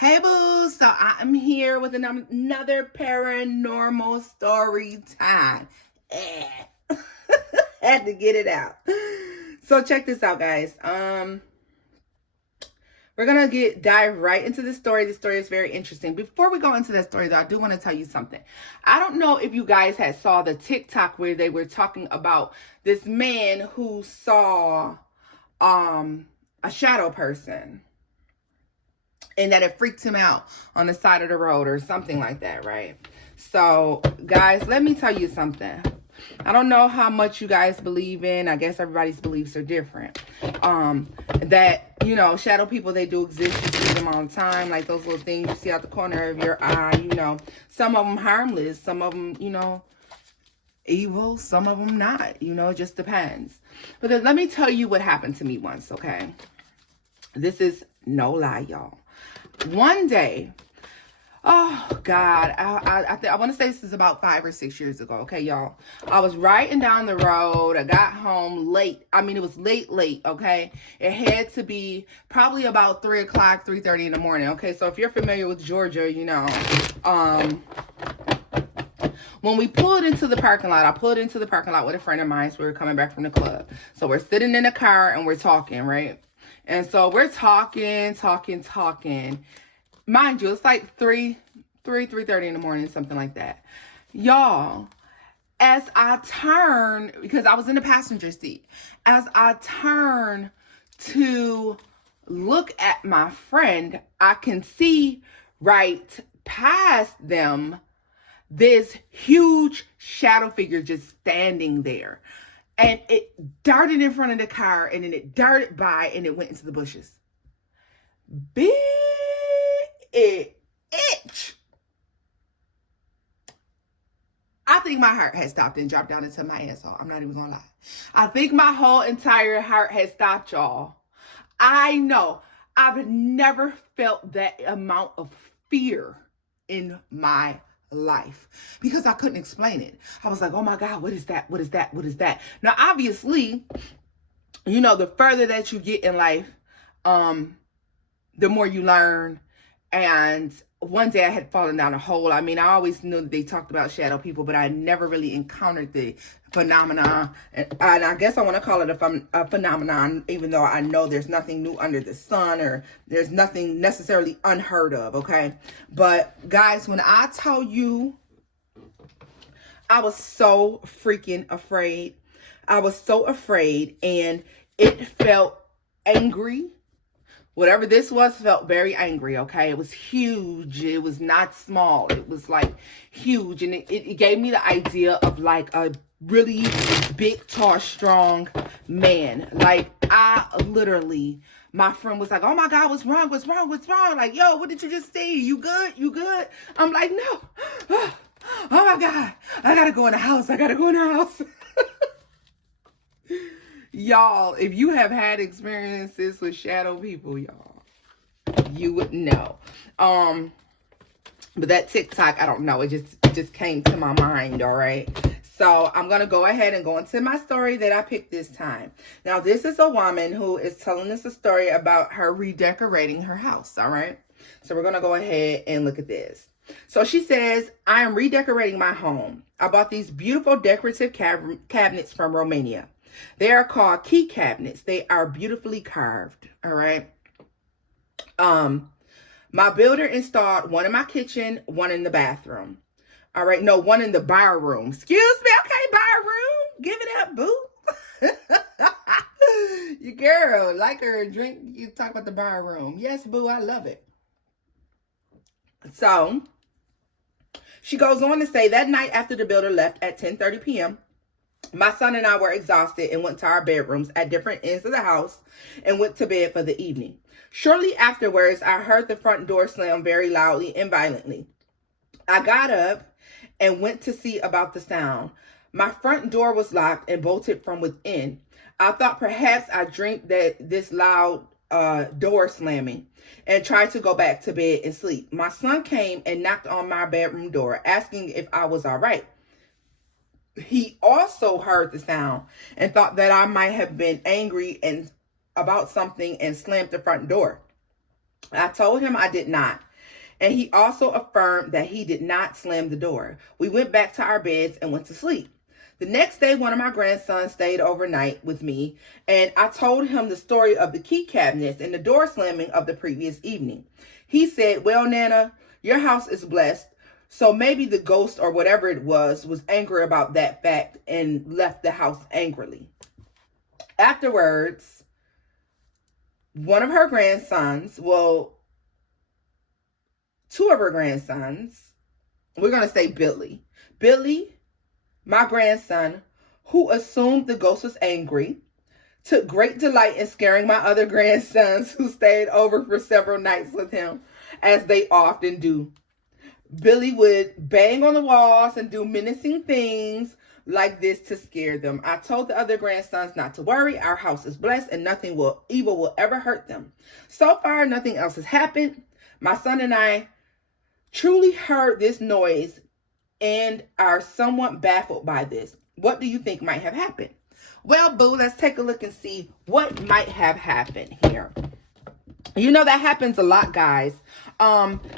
Hey boo, so I'm here with another paranormal story time. Had to get it out. So check this out, guys. We're gonna dive right into the story. The story is very interesting. Before we go into that story, though, I do want to tell you something. I don't know if you guys had saw the TikTok where they were talking about this man who saw a shadow person, and that it freaked him out on the side of the road or something like that, right? So, guys, let me tell you something. I don't know how much you guys believe in. I guess everybody's beliefs are different. That, you know, shadow people, they do exist. You see them all the time. Like those little things you see out the corner of your eye, you know. Some of them harmless. Some of them, you know, evil. Some of them not. You know, it just depends. But then let me tell you what happened to me once, okay? This is no lie, y'all. One day, oh God, I want to say this is about 5 or 6 years ago. Okay, y'all. I was riding down the road. I got home late. I mean, it was late. Okay, it had to be probably about 3 o'clock, 3:30 in the morning. Okay, so if you're familiar with Georgia, you know, when we pulled into the parking lot, I pulled into the parking lot with a friend of mine. So we were coming back from the club. So we're sitting in the car and we're talking, right? And so we're talking. Mind you, it's like 3:30 in the morning, something like that. Y'all, as I turn, because I was in the passenger seat, as I turn to look at my friend, I can see right past them this huge shadow figure just standing there. And it darted in front of the car, and then it darted by, and it went into the bushes. Big itch. I think my heart had stopped and dropped down into my asshole. I'm not even gonna lie. I think my whole entire heart had stopped, y'all. I know. I've never felt that amount of fear in my life because I couldn't explain it. I was like, oh my God, what is that? What is that? What is that? Now, obviously, you know, the further that you get in life, the more you learn. And one day I had fallen down a hole. I mean, I always knew that they talked about shadow people, but I never really encountered the phenomenon. And I guess I want to call it a phenomenon, even though I know there's nothing new under the sun or there's nothing necessarily unheard of, okay? But guys, when I tell you, I was so freaking afraid. I was so afraid, and it felt angry. Whatever this was felt very angry, okay? It was huge. It was not small. It was like huge. And it gave me the idea of like a really big, tall, strong man. Like I literally, my friend was like, oh my God, what's wrong? What's wrong? What's wrong? Like, yo, what did you just see? You good? You good? I'm like, no. Oh my God. I gotta go in the house. I gotta go in the house. Y'all, if you have had experiences with shadow people, y'all, you would know. But that TikTok, I don't know. It just came to my mind, all right? So I'm going to go ahead and go into my story that I picked this time. Now, this is a woman who is telling us a story about her redecorating her house, all right? So we're going to go ahead and look at this. So she says, I am redecorating my home. I bought these beautiful decorative cabinets from Romania. They are called key cabinets. They are beautifully carved. All right. My builder installed one in my kitchen, one in the bathroom. All right. No, one in the bar room. Excuse me. Okay, bar room. Give it up, boo. You girl, like her drink. You talk about the bar room. Yes, boo. I love it. So she goes on to say that night after the builder left at 10:30 p.m., my son and I were exhausted and went to our bedrooms at different ends of the house and went to bed for the evening. Shortly afterwards, I heard the front door slam very loudly and violently. I got up and went to see about the sound. My front door was locked and bolted from within. I thought perhaps I dreamed that this loud door slamming and tried to go back to bed and sleep. My son came and knocked on my bedroom door, asking if I was all right. He also heard the sound and thought that I might have been angry and about something and slammed the front door. I told him I did not. And he also affirmed that he did not slam the door. We went back to our beds and went to sleep. The next day, one of my grandsons stayed overnight with me, and I told him the story of the key cabinets and the door slamming of the previous evening. He said, well, Nana, your house is blessed, so maybe the ghost or whatever it was angry about that fact and left the house angrily. Afterwards, one of her grandsons, well, two of her grandsons, we're going to say Billy, my grandson, who assumed the ghost was angry, took great delight in scaring my other grandsons who stayed over for several nights with him, as they often do. Billy would bang on the walls and do menacing things like this to scare them. I told the other grandsons not to worry. Our house is blessed and nothing evil will ever hurt them. So far, nothing else has happened. My son and I truly heard this noise and are somewhat baffled by this. What do you think might have happened? Well, boo, let's take a look and see what might have happened here. You know, that happens a lot, guys.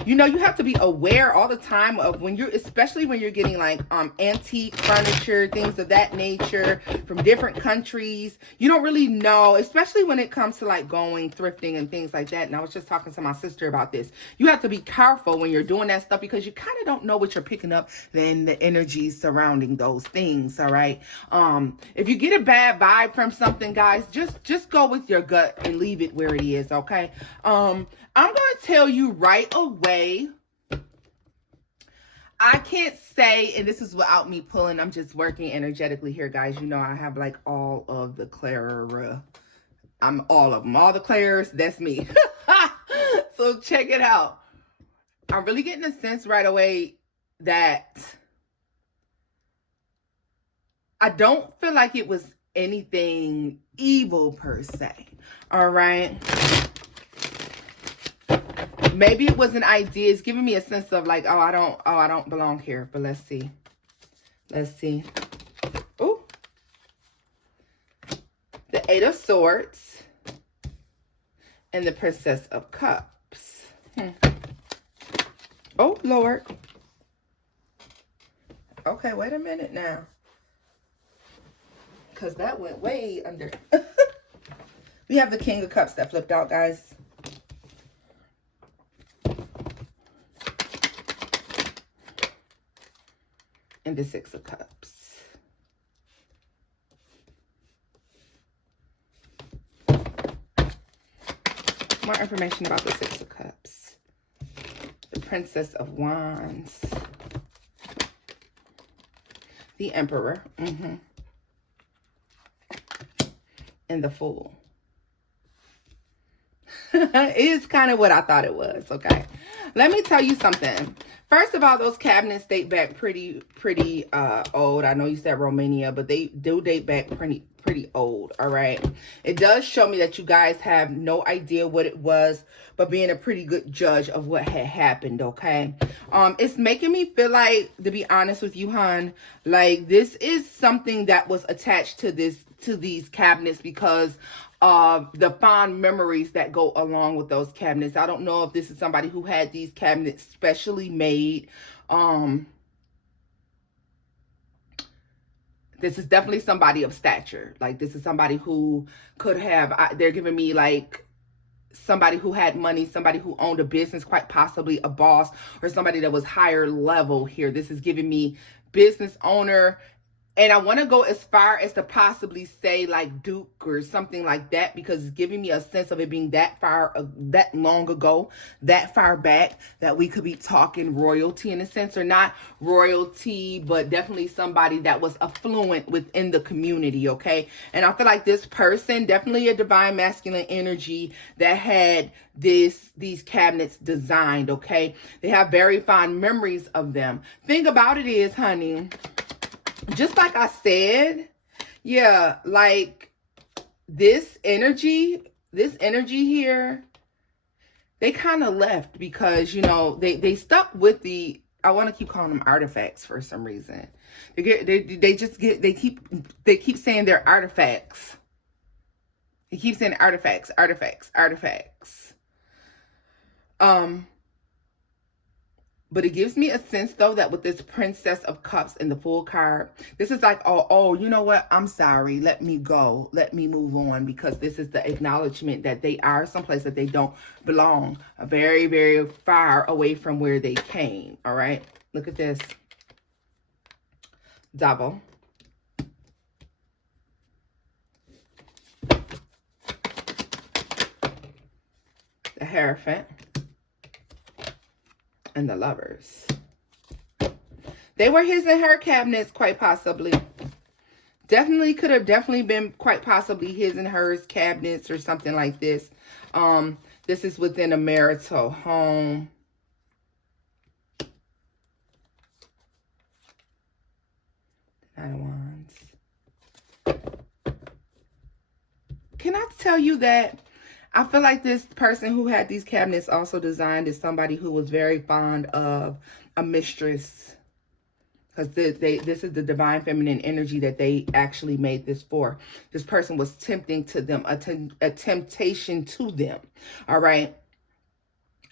You know, you have to be aware all the time of when you're, especially when you're getting like antique furniture, things of that nature from different countries. You don't really know, especially when it comes to like going thrifting and things like that. And I was just talking to my sister about this. You have to be careful when you're doing that stuff because you kind of don't know what you're picking up and the energies surrounding those things. All right. If you get a bad vibe from something, guys, just go with your gut and leave it where it is. Okay. I'm going to tell you right away, I can't say, and this is without me pulling, I'm just working energetically here, guys. You know, I have like all of the Clara, I'm all of them, all the Claires, that's me. So check it out. I'm really getting a sense right away that I don't feel like it was anything evil per se. All right. Maybe it was an idea. It's giving me a sense of like, I don't belong here. But let's see. Ooh. The Eight of Swords and the Princess of Cups. Oh, Lord. Okay, wait a minute now. Because that went way under. We have the King of Cups that flipped out, guys. And the Six of Cups. More information about the Six of Cups. The Princess of Wands. The Emperor. And the Fool. It is kind of what I thought it was, okay? Let me tell you something. First of all, those cabinets date back pretty old. I know you said Romania, but they do date back pretty old, all right? It does show me that you guys have no idea what it was, but being a pretty good judge of what had happened, okay? It's making me feel like, to be honest with you, hon, like this is something that was attached to these cabinets because of the fond memories that go along with those cabinets. I don't know if this is somebody who had these cabinets specially made. This is definitely somebody of stature. Like, this is somebody who could have, they're giving me like somebody who had money, somebody who owned a business, quite possibly a boss, or somebody that was higher level here. This is giving me business owner. And I want to go as far as to possibly say like Duke or something like that, because it's giving me a sense of it being that far, that long ago, that far back, that we could be talking royalty in a sense, or not royalty, but definitely somebody that was affluent within the community, okay? And I feel like this person, definitely a divine masculine energy that had these cabinets designed, okay? They have very fond memories of them. Thing about it is, honey, just like I said, yeah, like this energy here, they kind of left because, you know, they stuck with the, I want to keep calling them artifacts for some reason. They keep saying they're artifacts. They keep saying artifacts. But it gives me a sense, though, that with this Princess of Cups in the Full card, this is like, oh, you know what? I'm sorry. Let me go. Let me move on, because this is the acknowledgement that they are someplace that they don't belong. Very, very far away from where they came. All right? Look at this. Double. The Hierophant. And the Lovers. They were his and her cabinets, quite possibly. Definitely could have been quite possibly his and hers cabinets or something like this. This is within a marital home. Nine of Wands. Can I tell you that I feel like this person who had these cabinets also designed is somebody who was very fond of a mistress. Because this is the divine feminine energy that they actually made this for. This person was tempting to them, a temptation to them. All right.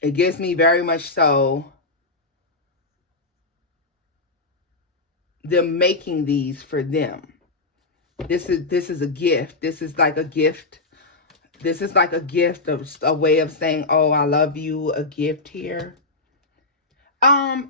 It gives me very much so them making these for them. This is a gift. This is like a gift. This is like a gift, of a way of saying, oh, I love you, a gift here. Whoever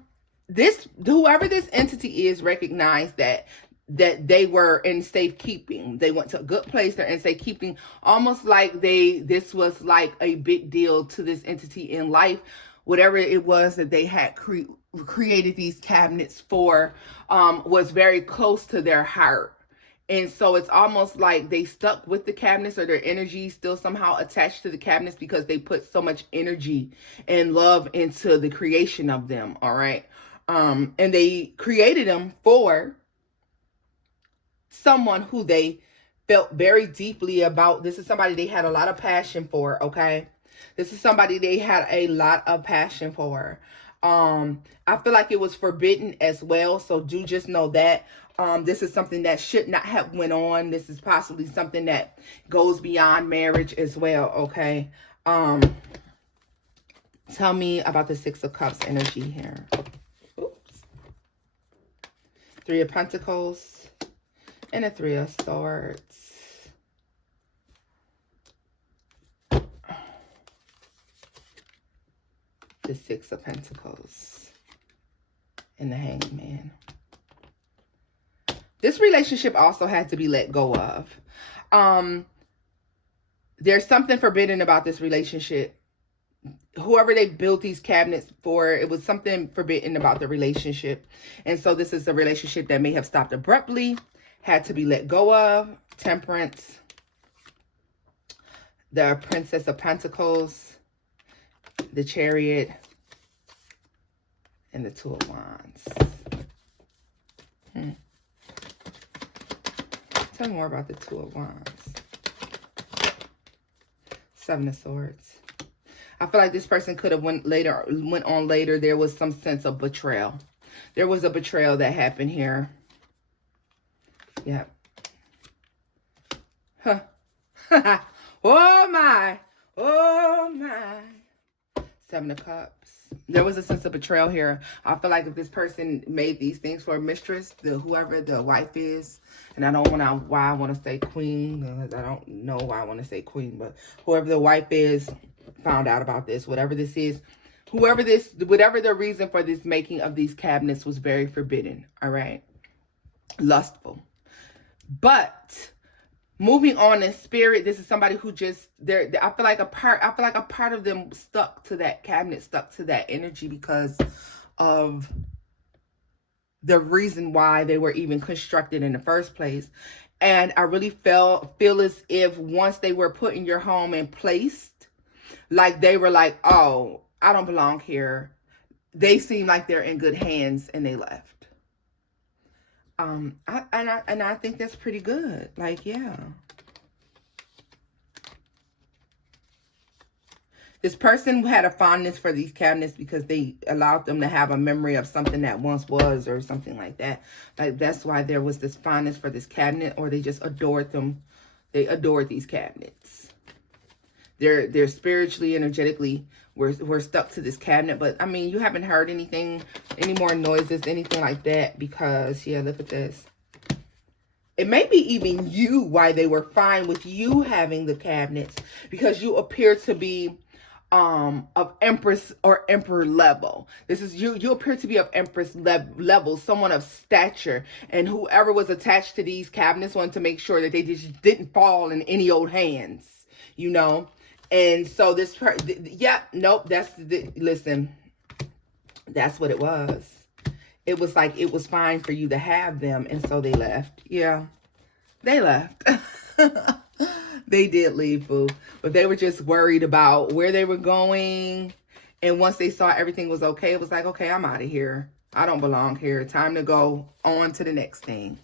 this entity is recognized that they were in safekeeping. They went to a good place. They're in safekeeping, almost like this was like a big deal to this entity in life. Whatever it was that they had created these cabinets for was very close to their heart. And so it's almost like they stuck with the cabinets, or their energy still somehow attached to the cabinets, because they put so much energy and love into the creation of them. All right. And they created them for someone who they felt very deeply about. This is somebody they had a lot of passion for. Okay. This is somebody they had a lot of passion for. I feel like it was forbidden as well. So do just know that. This is something that should not have went on. This is possibly something that goes beyond marriage as well, okay? Tell me about the Six of Cups energy here. Oops. Three of Pentacles and a Three of Swords. The Six of Pentacles and the Hanged Man. This relationship also had to be let go of. There's something forbidden about this relationship. Whoever they built these cabinets for, it was something forbidden about the relationship. And so this is a relationship that may have stopped abruptly, had to be let go of. Temperance. The Princess of Pentacles. The Chariot. And the Two of Wands. Tell me more about the Two of Wands. Seven of Swords. I feel like this person could have went on later. There was some sense of betrayal. There was a betrayal that happened here. Yeah. Huh. Oh my. Oh my. Seven of Cups. There was a sense of betrayal here. I feel like if this person made these things for a mistress, whoever the wife is, and I don't know why I want to say queen, because I don't know why I want to say queen, but whoever the wife is found out about this, whatever this is, whatever the reason for this making of these cabinets was very forbidden. All right. Lustful. But moving on in spirit, this is somebody who just I feel like a part of them stuck to that cabinet, stuck to that energy because of the reason why they were even constructed in the first place. And I really feel as if once they were put in your home and placed, like they were like, oh, I don't belong here. They seem like they're in good hands, and they left. I think that's pretty good. Like, yeah. This person had a fondness for these cabinets because they allowed them to have a memory of something that once was, or something like that. Like, that's why there was this fondness for this cabinet, or they just adored them. They adored these cabinets. they're spiritually, energetically, we're stuck to this cabinet. But I mean, you haven't heard anything, any more noises, anything like that, because yeah, look at this. It may be even you why they were fine with you having the cabinets, because you appear to be of empress or emperor level. This is you appear to be of empress level, someone of stature, and whoever was attached to these cabinets wanted to make sure that they just didn't fall in any old hands, you know. And so this yeah, nope, listen, that's what it was. It was like it was fine for you to have them, and so they left. Yeah, they left. They did leave, boo. But they were just worried about where they were going. And once they saw everything was okay, it was like, okay, I'm out of here. I don't belong here. Time to go on to the next thing.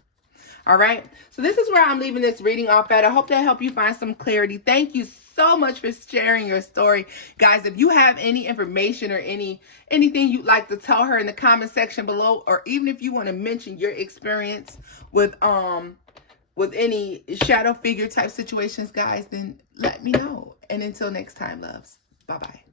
All right. So this is where I'm leaving this reading off at. I hope that helped you find some clarity. Thank you so much for sharing your story. Guys, if you have any information or anything you'd like to tell her in the comment section below, or even if you want to mention your experience with any shadow figure type situations, guys, then let me know. And until next time, loves. Bye-bye.